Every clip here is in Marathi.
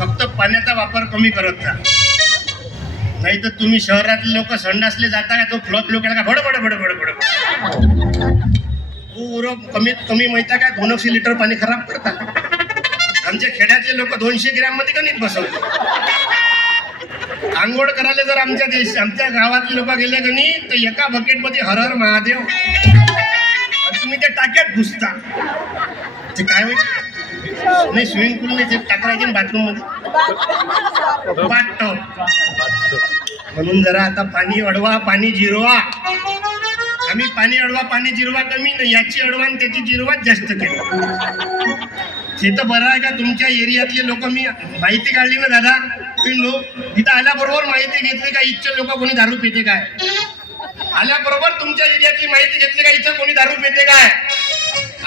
फक्त पाण्याचा वापर कमी करत जा. नाही तर तुम्ही शहरातले लोक संडासले जाता का तो फ्लॉप लोकांना का बड बड बड बड कमीत कमी माहिती काय 200 लिटर पाणी खराब करतात. आमच्या खेड्यातले लोक 200 ग्रॅम मध्ये कणीत बसवतात. आंघोळ करायला जर आमच्या गावातले लोक गेले का नाही तर एका बकेटमध्ये हर हर महादेव आणि तुम्ही त्या टाक्यात घुसता. ते काय माहिती नाही, स्विमिंग पूल नाही, ते टाकायचे बाथरूम मध्ये बाथटब. म्हणून जरा आता पाणी अडवा, पाणी जिरवा. आम्ही पाणी अडवा पाणी जिरवा कमी नाही, याची अडवा आणि त्याची जिरवाच जास्त केलं. हे तर बरं आहे का तुमच्या एरियातले लोक, मी माहिती काढली ना दादा, इथं आल्याबरोबर माहिती घेतली का इथचे लोक कोणी दारू पिते काय. आल्याबरोबर तुमच्या एरियातली माहिती घेतली का इथं कोणी दारू पिते काय.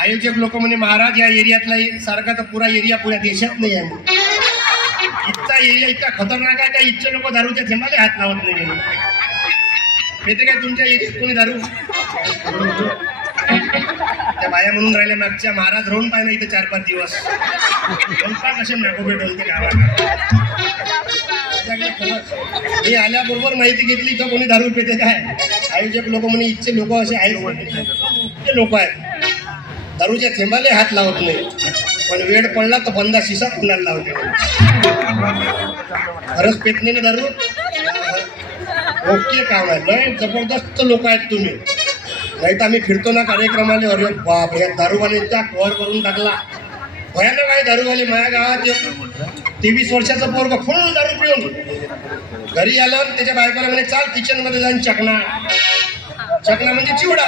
आयोजक लोक म्हणे महाराज या एरियातला सारखा तर पुरा एरिया पुऱ्या देशात नाही आहे. इथचा एरिया इतका खतरनाक आहे का इथचे लोक दारूच्या थेंबाला हात लावत नाही. पिते काय तुमच्या एरियात कोणी दारू. त्या बाया म्हणून राहिल्या मागच्या महाराज राहून पाहिजे इथे 4-5 दिवस कसे नागोबे डोलते गावात. हे आल्याबरोबर माहिती घेतली इथं कोणी दारू पिते काय. आयोजक लोक म्हणे इथचे लोक असे आहेत, लोक आहेत दारूच्या थेंबाले हात लावत नाही, पण वेळ पडला तर बंदा शिसा कुणाला लावते. खरंच पेत नाही ना दारू. ओके काम आहे, लय जबरदस्त लोक आहेत तुम्ही. नाही तर आम्ही फिरतो ना कार्यक्रमाले, अरे बाप रे दारूवाले इतका कव्हर करून टाकला, भयानक आहे दारूवाले. माझ्या गावात 23 वर्षाचा पोरगा फुल दारू पिऊन घरी आलं, त्याच्या बायकोला म्हणे चाल किचन मध्ये जाऊन चकना म्हणजे चिवडा.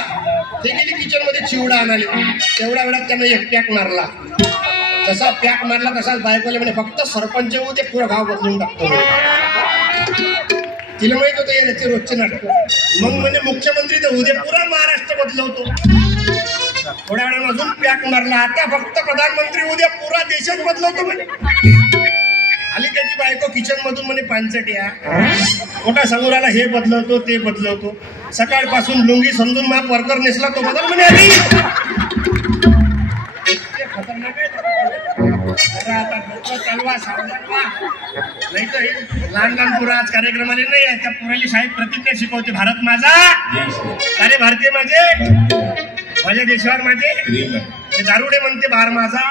ते गेली किचन मध्ये चिवडा आणाले. तेवढ्या वेळात त्यानं एक पॅक मारला. जसा पॅक मारला तसाच बायकोला म्हणे फक्त सरपंच येऊ ते पुरं गाव बदलून टाकतो. तिला माहित होतं याचे रोजचे नाटक. मग म्हणजे मुख्यमंत्री तर उद्या पुरा महाराष्ट्र बदलवतो. थोड्या वेळानं अजून पॅक मारला, आता फक्त प्रधानमंत्री उद्या पुरा देशात बदलवतो म्हणे. आली त्याची बायको किचन मधून म्हणे पानचट्या मोठा समोर आला, हे बदलवतो ते बदलवतो. सकाळपासून लुंगी समजून मा वर्कर नेसला तो बदल म्हणे. आली खतरनाक आहे. आता डोकं चालवा सावधानवा. नाही तर हे लहान पुरा आज कार्यक्रमाने नाही आहे. त्या पुराली शाळेत प्रतिज्ञा शिकवते, भारत माझा, सारे भारतीय माझे, माझ्या देशावर माझे. ते दारुडे म्हणते बार माझा,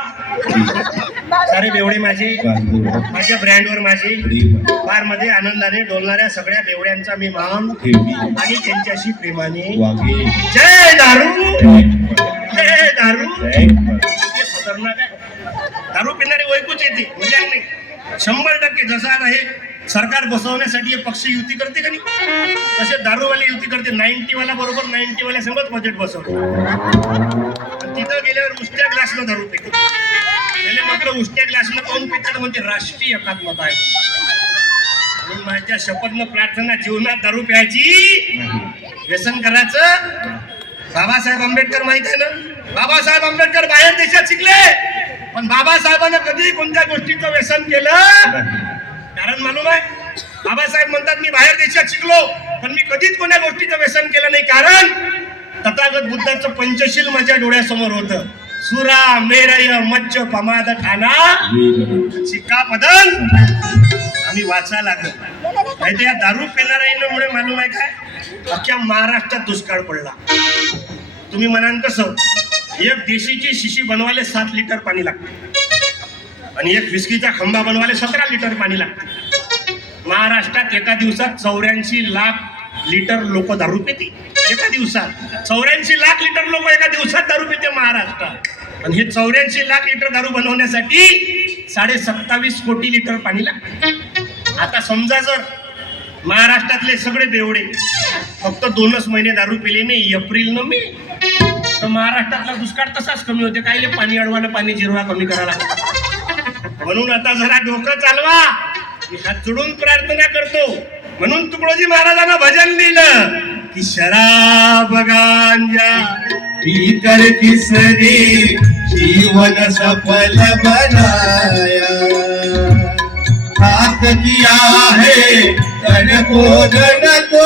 सारे बेवडे माझे, माझ्या ब्रँडवर माझे. बार मध्ये आनंदाने डोलणाऱ्या सगळ्या बेवड्यांचा मी मान आणि त्यांच्याशी प्रेमाने. जय दारू, जय दारू. खतरनाक आहे. दारू पिणारी वैकूच येते म्हणजे नाही 100%. जसं आता हे सरकार बसवण्यासाठी हे पक्ष युती करते का नाही, तसे दारूवाली युती करते. 90 वाला बरोबर 90 वाल्या संगत बजेट बसवतो. तिथं गेल्यावर उष्ट्या ग्लासनं दारू पिते. त्याने म्हटलं उष्ट्या ग्लासनं कोण पितात म्हणते राष्ट्रीय एकात्मता आहे. म्हणून माझ्या शपथनं प्रार्थना, जीवनात दारू प्यायची, व्यसन करायचं. बाबासाहेब आंबेडकर माहित आहे ना, बाबासाहेब आंबेडकर बाहेर देशात शिकले, पण बाबासाहेबांना कधी कोणत्या गोष्टीचं व्यसन केलं कारण मालूम आहे. बाबासाहेब म्हणतात मी बाहेर देशात शिकलो पण मी कधीच कोणत्या गोष्टीचं व्यसन केलं नाही, कारण तथागत बुद्धाचं पंचशील माझ्या डोळ्यासमोर होतं. सुरा मेरय मच्च पमाद ठाणा शिक्का पदन आम्ही वाचा लागलो. नाही तर या दारू पिणाऱ्यांमुळे मालूम आहे काय, अख्ख्या महाराष्ट्रात दुष्काळ पडला. तुम्ही म्हणाल कसं, एक देशीची शिशी बनवायला 7 लिटर पाणी लागते आणि एक विस्कीचा खंबा बनवायला 17 लिटर पाणी लागते. महाराष्ट्रात एका दिवसात 84 लाख लिटर लोक दारू पिते. एका दिवसात 84 लाख लिटर लोक एका दिवसात दारू पिते महाराष्ट्रात. आणि हे 84 लाख लिटर दारू बनवण्यासाठी 27.5 कोटी लिटर पाणी लागते. आता समजा जर महाराष्ट्रातले सगळे बेवडे फक्त 2च महिने दारू पिले नाही, एप्रिल न मे, तर महाराष्ट्रातला दुष्काळ तसाच कमी होते. कायले पाणी अडवानं पाणी जिरवा कमी करायला. म्हणून आता जरा डोकं चालवा. मी हात जोडून प्रार्थना करतो. म्हणून तुकडोजी महाराजांना भजन दिलं की शराब गांजा पीकर किसने जीवन सफल बनाया, हाथ किया है तन को धन को